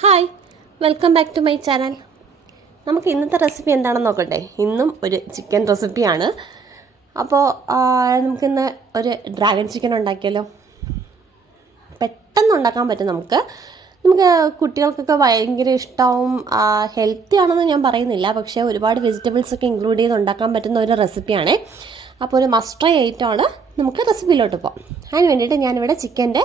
Hi, welcome back to my channel. നമുക്ക് ഇന്നത്തെ recipe എന്താണെന്ന് നോക്കട്ടെ. ഇന്നും ഒരു ചിക്കൻ റെസിപ്പിയാണ്. അപ്പോൾ നമുക്കിന്ന് ഒരു ഡ്രാഗൺ ചിക്കൻ ഉണ്ടാക്കിയാലോ. പെട്ടെന്ന് ഉണ്ടാക്കാൻ പറ്റും. നമുക്ക് കുട്ടികൾക്കൊക്കെ ഭയങ്കര ഇഷ്ടവും ഹെൽത്തി ആണെന്ന് ഞാൻ പറയുന്നില്ല, പക്ഷേ ഒരുപാട് വെജിറ്റബിൾസൊക്കെ ഇൻക്ലൂഡ് ചെയ്ത് ഉണ്ടാക്കാൻ പറ്റുന്ന ഒരു റെസിപ്പിയാണ്. അപ്പോൾ ഒരു മസ്റ്റ് ട്രൈ ഐറ്റമാണ്. നമുക്ക് റെസിപ്പിയിലോട്ട് പോകാം. അതിന് വേണ്ടിയിട്ട് ഞാനിവിടെ ചിക്കൻ്റെ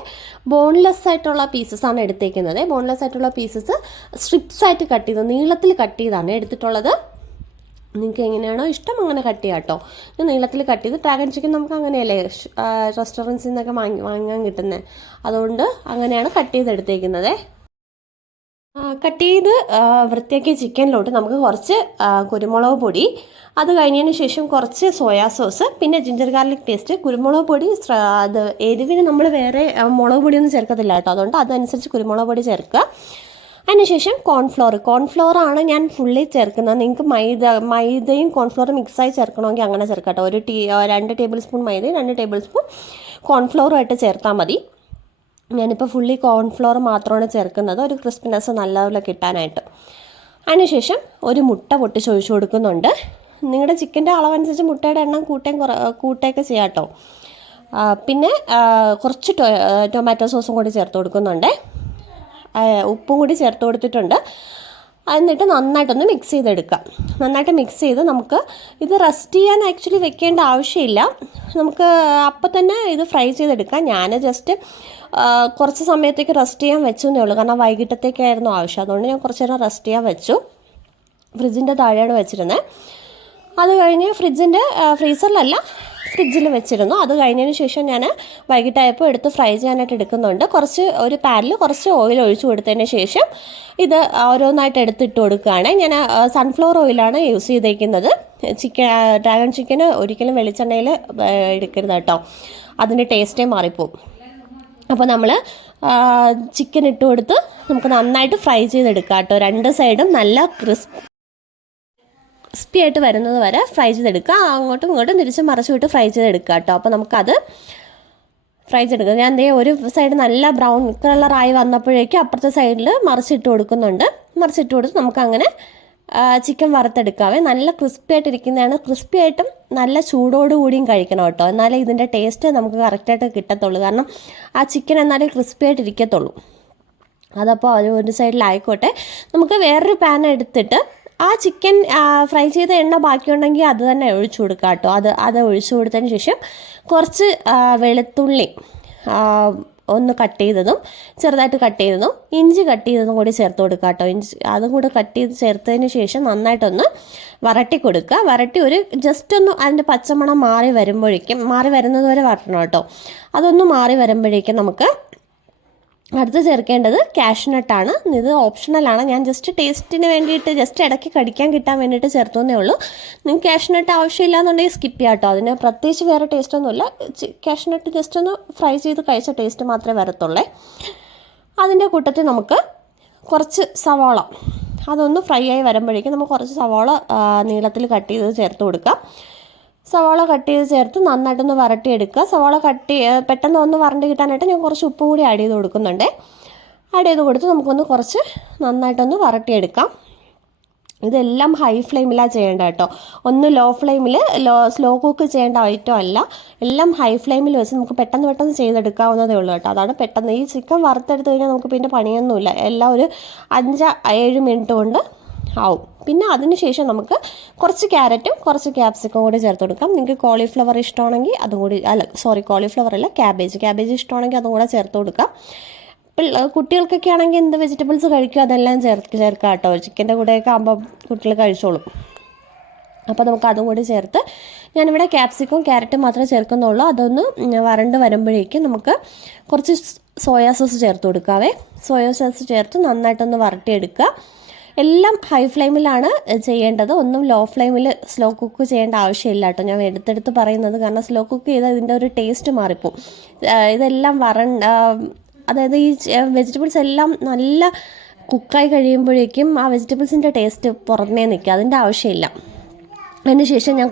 ബോൺലെസ് ആയിട്ടുള്ള പീസസാണ് എടുത്തേക്കുന്നത്. ബോൺലെസ് ആയിട്ടുള്ള പീസസ് സ്ട്രിപ്സ് ആയിട്ട് കട്ട് ചെയ്ത് നീളത്തിൽ കട്ട് ചെയ്താണ് എടുത്തിട്ടുള്ളത്. നിങ്ങൾക്ക് എങ്ങനെയാണോ ഇഷ്ടം അങ്ങനെ കട്ട് ചെയ്യാം കേട്ടോ. നീളത്തിൽ കട്ട് ചെയ്ത് ഡ്രാഗൺ ചിക്കൻ നമുക്ക് അങ്ങനെയല്ലേ റെസ്റ്റോറൻറ്റ്സിൽ നിന്നൊക്കെ വാങ്ങാൻ കിട്ടുന്നത്. അതുകൊണ്ട് അങ്ങനെയാണ് കട്ട് ചെയ്തെടുത്തേക്കുന്നത്. കട്ട് ചെയ്ത് വൃത്തിയാക്കിയ ചിക്കനിലോട്ട് നമുക്ക് കുറച്ച് കുരുമുളക് പൊടി, അത് കഴിഞ്ഞതിന് ശേഷം കുറച്ച് സോയാ സോസ്, പിന്നെ ജിഞ്ചർ ഗാർലിക് പേസ്റ്റ്, കുരുമുളക് പൊടി. അത് എരിവിന് നമ്മൾ വേറെ മുളക് പൊടിയൊന്നും ചേർക്കത്തില്ല കേട്ടോ, അതുകൊണ്ട് അതനുസരിച്ച് കുരുമുളക് പൊടി ചേർക്കുക. അതിനുശേഷം കോൺഫ്ലോറാണ് ഞാൻ ഫുള്ളി ചേർക്കുന്നത്. നിങ്ങൾക്ക് മൈദയും കോൺഫ്ലോറും മിക്സായി ചേർക്കണമെങ്കിൽ അങ്ങനെ ചേർക്കാം കേട്ടോ. 2 ടേബിൾ സ്പൂൺ മൈദയും 2 ടേബിൾ സ്പൂൺ കോൺഫ്ലോറുമായിട്ട് ചേർത്താൽ മതി. ഞാനിപ്പോൾ ഫുള്ളി കോൺഫ്ലോർ മാത്രമാണ് ചേർക്കുന്നത്, ഒരു ക്രിസ്പിനെസ് നല്ലപോലെ കിട്ടാനായിട്ട്. അതിനുശേഷം ഒരു മുട്ട പൊട്ടിച്ചൊഴിച്ചു കൊടുക്കുന്നുണ്ട്. നിങ്ങളുടെ ചിക്കൻ്റെ അളവനുസരിച്ച് മുട്ടയുടെ എണ്ണം കൂട്ടുകയൊക്കെ ചെയ്യാം കേട്ടോ. പിന്നെ കുറച്ച് ടൊമാറ്റോ സോസും കൂടി ചേർത്ത് കൊടുക്കുന്നുണ്ട്. ഉപ്പും കൂടി ചേർത്ത് കൊടുത്തിട്ടുണ്ട്. എന്നിട്ട് നന്നായിട്ടൊന്ന് മിക്സ് ചെയ്തെടുക്കാം. നന്നായിട്ട് മിക്സ് ചെയ്ത് നമുക്ക് ഇത് റെസ്റ്റ് ചെയ്യാൻ ആക്ച്വലി വെക്കേണ്ട ആവശ്യമില്ല. നമുക്ക് അപ്പം തന്നെ ഇത് ഫ്രൈ ചെയ്തെടുക്കാം. ഞാൻ ജസ്റ്റ് കുറച്ച് സമയത്തേക്ക് റെസ്റ്റ് ചെയ്യാൻ വെച്ചെന്നേ ഉള്ളൂ, കാരണം വൈകിട്ടത്തേക്കായിരുന്നു ആവശ്യം. അതുകൊണ്ട് ഞാൻ കുറച്ച് നേരം റെസ്റ്റ് ചെയ്യാൻ വെച്ചു. ഫ്രിഡ്ജിൻ്റെ താഴെയാണ് വെച്ചിരുന്നത്. അത് കഴിഞ്ഞ് ഫ്രീസറിലല്ല, ഫ്രിഡ്ജിൽ വെച്ചിരുന്നു. അത് കഴിഞ്ഞതിന് ശേഷം ഞാൻ വൈകിട്ടായപ്പോൾ എടുത്ത് ഫ്രൈ ചെയ്യാനായിട്ട് എടുക്കുന്നുണ്ട്. ഒരു പാനിൽ കുറച്ച് ഓയിൽ ഒഴിച്ചു കൊടുത്തതിന് ശേഷം ഇത് ഓരോന്നായിട്ട് എടുത്തിട്ട് കൊടുക്കുകയാണ്. ഞാൻ സൺഫ്ലവർ ഓയിലാണ് യൂസ് ചെയ്തേക്കുന്നത്. ഡ്രാഗൺ ചിക്കന് ഒരിക്കലും വെളിച്ചെണ്ണയിൽ എടുക്കരുത് കേട്ടോ, അതിൻ്റെ ടേസ്റ്റേ മാറിപ്പോവും. അപ്പോൾ നമ്മൾ ചിക്കൻ ഇട്ട് കൊടുത്ത് നമുക്ക് നന്നായിട്ട് ഫ്രൈ ചെയ്തെടുക്കാം കേട്ടോ. 2 സൈഡും നല്ല ക്രിസ്പി ആയിട്ട് വരുന്നത് വരെ ഫ്രൈ ചെയ്തെടുക്കുക. അങ്ങോട്ടും ഇങ്ങോട്ടും തിരിച്ച് മറിച്ച് വിട്ട് ഫ്രൈ ചെയ്തെടുക്കുക കേട്ടോ. അപ്പോൾ നമുക്കത് ഫ്രൈ ചെയ്തെടുക്കുക. ഞാൻ ഒരു സൈഡ് നല്ല ബ്രൗൺ കളറായി വന്നപ്പോഴേക്കും അപ്പുറത്തെ സൈഡിൽ മറിച്ചിട്ട് കൊടുക്കുന്നുണ്ട്. മറിച്ചിട്ട് കൊടുത്ത് നമുക്കങ്ങനെ ചിക്കൻ വറുത്തെടുക്കാവേ. നല്ല ക്രിസ്പി ആയിട്ടിരിക്കുന്നതാണ്. ക്രിസ്പി ആയിട്ടും നല്ല ചൂടോടുകൂടിയും കഴിക്കണം കേട്ടോ, എന്നാലേ ഇതിൻ്റെ ടേസ്റ്റ് നമുക്ക് കറക്റ്റായിട്ട് കിട്ടത്തുള്ളൂ. കാരണം ആ ചിക്കൻ എന്നാലേ ക്രിസ്പി ആയിട്ടിരിക്കത്തുള്ളൂ. അതപ്പോൾ ഒരു സൈഡിലായിക്കോട്ടെ. നമുക്ക് വേറൊരു പാൻ എടുത്തിട്ട് ആ ചിക്കൻ ഫ്രൈ ചെയ്ത എണ്ണ ബാക്കിയുണ്ടെങ്കിൽ അത് തന്നെ ഒഴിച്ചു കൊടുക്കുക കേട്ടോ. അത് ഒഴിച്ചു കൊടുത്തതിന് ശേഷം കുറച്ച് വെളുത്തുള്ളി ഒന്ന് കട്ട് ചെയ്തതും ചെറുതായിട്ട് കട്ട് ചെയ്തതും ഇഞ്ചി കട്ട് ചെയ്തതും കൂടി ചേർത്ത് കൊടുക്കുക കേട്ടോ. അതും കൂടെ കട്ട് ചെയ്ത് ചേർത്തതിന് ശേഷം നന്നായിട്ടൊന്ന് വരട്ടി കൊടുക്കുക. വരട്ടി ജസ്റ്റ് ഒന്ന് അതിൻ്റെ പച്ചമണം മാറി വരുന്നത് വരെ വരട്ടണം കേട്ടോ. അതൊന്ന് മാറി വരുമ്പോഴേക്കും നമുക്ക് അടുത്ത് ചേർക്കേണ്ടത് കാഷ്നട്ടാണ്. ഇത് ഓപ്ഷണലാണ്. ഞാൻ ജസ്റ്റ് ടേസ്റ്റിന് വേണ്ടിയിട്ട് ജസ്റ്റ് ഇടയ്ക്ക് കടിക്കാൻ കിട്ടാൻ വേണ്ടിയിട്ട് ചേർത്തുന്നേ ഉള്ളൂ. നിങ്ങൾക്ക് കാഷ്നട്ട് ആവശ്യമില്ല എന്നുണ്ടെങ്കിൽ സ്കിപ്പ് ചെയ്യാം കേട്ടോ. അതിന് പ്രത്യേകിച്ച് വേറെ ടേസ്റ്റൊന്നുമില്ല. കാഷ്നട്ട് ജസ്റ്റ് ഒന്ന് ഫ്രൈ ചെയ്ത് കഴിച്ച ടേസ്റ്റ് മാത്രമേ വരത്തുള്ളേ. അതിൻ്റെ കൂട്ടത്തിൽ നമുക്ക് കുറച്ച് സവാള അതൊന്ന് ഫ്രൈ ആയി വരുമ്പോഴേക്കും നമുക്ക് കുറച്ച് സവാള നീളത്തിൽ കട്ട് ചെയ്ത് ചേർത്ത് കൊടുക്കാം. സവാള കട്ട് ചെയ്ത് ചേർത്ത് നന്നായിട്ടൊന്ന് വരട്ടിയെടുക്കുക. സവാള പെട്ടെന്ന് ഒന്ന് വരണ്ടി കിട്ടാനായിട്ട് ഞാൻ കുറച്ച് ഉപ്പും കൂടി ആഡ് ചെയ്ത് കൊടുക്കുന്നുണ്ട്. ആഡ് ചെയ്ത് കൊടുത്ത് നമുക്കൊന്ന് കുറച്ച് നന്നായിട്ടൊന്ന് വരട്ടിയെടുക്കാം. ഇതെല്ലാം ഹൈ ഫ്ലെയിമിലാണ് ചെയ്യേണ്ട കേട്ടോ. ഒന്ന് സ്ലോ കുക്ക് ചെയ്യേണ്ട ഐറ്റം അല്ല. എല്ലാം ഹൈ ഫ്ലെയിമിൽ വെച്ച് നമുക്ക് പെട്ടെന്ന് ചെയ്തെടുക്കാവുന്നതേ ഉള്ളൂ കേട്ടോ. അതാണ് പെട്ടെന്ന്. ഈ ചിക്കൻ വറുത്തെടുത്ത് കഴിഞ്ഞാൽ നമുക്ക് പിന്നെ പണിയൊന്നുമില്ല. എല്ലാം ഒരു 5-7 മിനിറ്റ് കൊണ്ട് ആവും. പിന്നെ അതിനുശേഷം നമുക്ക് കുറച്ച് ക്യാരറ്റും കുറച്ച് ക്യാപ്സിക്കും കൂടി ചേർത്ത് കൊടുക്കാം. നിങ്ങൾക്ക് കോളിഫ്ലവർ ഇഷ്ടമാണെങ്കിൽ അതും കൂടി കോളിഫ്ലവർ അല്ല, ക്യാബേജ് ഇഷ്ടമാണെങ്കിൽ അതും കൂടെ ചേർത്ത് കൊടുക്കാം. കുട്ടികൾക്കൊക്കെ ആണെങ്കിൽ എന്ത് വെജിറ്റബിൾസ് കഴിക്കും അതെല്ലാം ചേർക്കാം കേട്ടോ. ചിക്കൻ്റെ കൂടെയൊക്കെ ആകുമ്പോൾ കുട്ടികൾ കഴിച്ചോളും. അപ്പോൾ നമുക്ക് അതും കൂടി ചേർത്ത് ഞാനിവിടെ ക്യാപ്സിക്കും ക്യാരറ്റും മാത്രമേ ചേർക്കുന്നുള്ളൂ. അതൊന്ന് വരണ്ട് വരുമ്പോഴേക്കും നമുക്ക് കുറച്ച് സോയാ സോസ് ചേർത്ത് കൊടുക്കാവേ. സോയാ സോസ് ചേർത്ത് നന്നായിട്ടൊന്ന് വരട്ടിയെടുക്കുക. എല്ലാം ഹൈ ഫ്ലെയിമിലാണ് ചെയ്യേണ്ടത്. ഒന്നും ലോ ഫ്ലെയിമിൽ സ്ലോ കുക്ക് ചെയ്യേണ്ട ആവശ്യമില്ല കേട്ടോ. ഞാൻ എടുത്തെടുത്ത് പറയുന്നത് കാരണം സ്ലോ കുക്ക് ചെയ്താൽ ഇതിൻ്റെ ഒരു ടേസ്റ്റ് മാറിപ്പോവും. ഇതെല്ലാം അതായത് ഈ വെജിറ്റബിൾസ് എല്ലാം നല്ല കുക്കായി കഴിയുമ്പോഴേക്കും ആ വെജിറ്റബിൾസിൻ്റെ ടേസ്റ്റ് പുറമേ നിൽക്കുക. അതിൻ്റെ ആവശ്യമില്ല. അതിന് ശേഷം ഞാൻ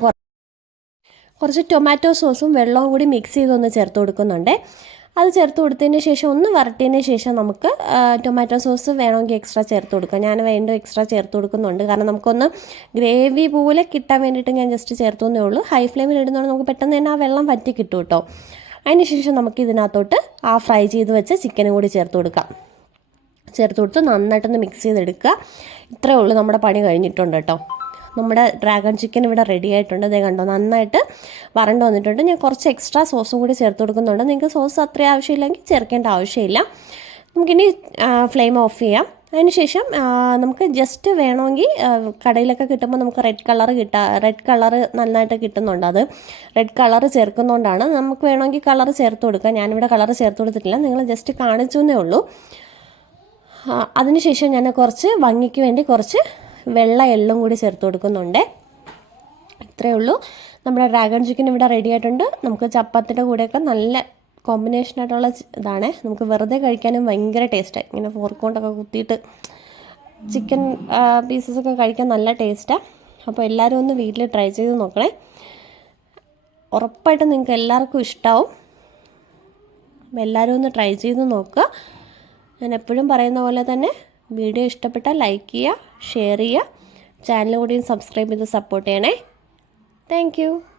കുറച്ച് ടൊമാറ്റോ സോസും വെള്ളവും കൂടി മിക്സ് ചെയ്തൊന്ന് ചേർത്ത് കൊടുക്കുന്നുണ്ട്. അത് ചേർത്ത് കൊടുത്തതിന് ശേഷം ഒന്ന് വരട്ടിയതിന് ശേഷം നമുക്ക് ടൊമാറ്റോ സോസ് വേണമെങ്കിൽ എക്സ്ട്രാ ചേർത്ത് കൊടുക്കാം. ഞാൻ വീണ്ടും എക്സ്ട്രാ ചേർത്ത് കൊടുക്കുന്നുണ്ട്, കാരണം നമുക്കൊന്ന് ഗ്രേവി പോലെ കിട്ടാൻ വേണ്ടിയിട്ട് ഞാൻ ജസ്റ്റ് ചേർത്തുന്നേ ഉള്ളൂ. ഹൈ ഫ്ലെയിമിൽ ഇടുന്നതുകൊണ്ട് നമുക്ക് പെട്ടെന്ന് തന്നെ ആ വെള്ളം വറ്റി കിട്ടും കേട്ടോ. അതിന് ശേഷം നമുക്ക് ഇതിനകത്തോട്ട് ആ ഫ്രൈ ചെയ്ത് വെച്ച ചിക്കനും കൂടി ചേർത്ത് കൊടുക്കാം. ചേർത്ത് കൊടുത്ത് നന്നായിട്ടൊന്ന് മിക്സ് ചെയ്തെടുക്കുക. ഇത്രയേ ഉള്ളൂ, നമ്മുടെ പണി കഴിഞ്ഞിട്ടുണ്ട് കേട്ടോ. നമ്മുടെ ഡ്രാഗൺ ചിക്കൻ ഇവിടെ റെഡി ആയിട്ടുണ്ട്. അതേ കണ്ടോ, നന്നായിട്ട് വരണ്ട് വന്നിട്ടുണ്ട്. ഞാൻ കുറച്ച് എക്സ്ട്രാ സോസും കൂടി ചേർത്ത് കൊടുക്കുന്നുണ്ട്. നിങ്ങൾക്ക് സോസ് അത്ര ആവശ്യമില്ലെങ്കിൽ ചേർക്കേണ്ട ആവശ്യമില്ല. നമുക്കിനി ഫ്ലെയിം ഓഫ് ചെയ്യാം. അതിനുശേഷം നമുക്ക് ജസ്റ്റ് വേണമെങ്കിൽ കടയിലൊക്കെ കിട്ടുമ്പോൾ നമുക്ക് റെഡ് കളർ നന്നായിട്ട് കിട്ടുന്നുണ്ട്. അത് റെഡ് കളർ ചേർക്കുന്നതുകൊണ്ടാണ്. നമുക്ക് വേണമെങ്കിൽ കളർ ചേർത്ത് കൊടുക്കാം. ഞാനിവിടെ കളർ ചേർത്ത് കൊടുത്തിട്ടില്ല, നിങ്ങൾ ജസ്റ്റ് കാണിച്ചു എന്നേ ഉള്ളൂ. അതിനുശേഷം ഞാൻ കുറച്ച് ഭംഗിക്ക് വേണ്ടി കുറച്ച് വെള്ള എള്ളും കൂടി ചേർത്ത് കൊടുക്കുന്നുണ്ട്. ഇത്രയേ ഉള്ളൂ, നമ്മുടെ ഡ്രാഗൺ ചിക്കൻ ഇവിടെ റെഡി ആയിട്ടുണ്ട്. നമുക്ക് ചപ്പാത്തിയുടെ കൂടെയൊക്കെ നല്ല കോമ്പിനേഷനായിട്ടുള്ള ഇതാണ്. നമുക്ക് വെറുതെ കഴിക്കാനും ഭയങ്കര ടേസ്റ്റാണ്. ഇങ്ങനെ ഫോർക്ക് കൊണ്ടൊക്കെ കുത്തിയിട്ട് ചിക്കൻ പീസസൊക്കെ കഴിക്കാൻ നല്ല ടേസ്റ്റാണ്. അപ്പോൾ എല്ലാവരും ഒന്ന് വീട്ടിൽ ട്രൈ ചെയ്ത് നോക്കണേ. ഉറപ്പായിട്ടും നിങ്ങൾക്ക് എല്ലാവർക്കും ഇഷ്ടമാവും. അപ്പോൾ എല്ലാവരും ഒന്ന് ട്രൈ ചെയ്ത് നോക്കുക. ഞാൻ എപ്പോഴും പറയുന്ന പോലെ തന്നെ വീഡിയോ ഇഷ്ടപ്പെട്ടാൽ ലൈക്ക് ചെയ്യുക, ഷെയർ ചെയ്യുക, ചാനൽ കൂടി സബ്സ്ക്രൈബ് ചെയ്ത് സപ്പോർട്ട് ചെയ്യണേ. താങ്ക്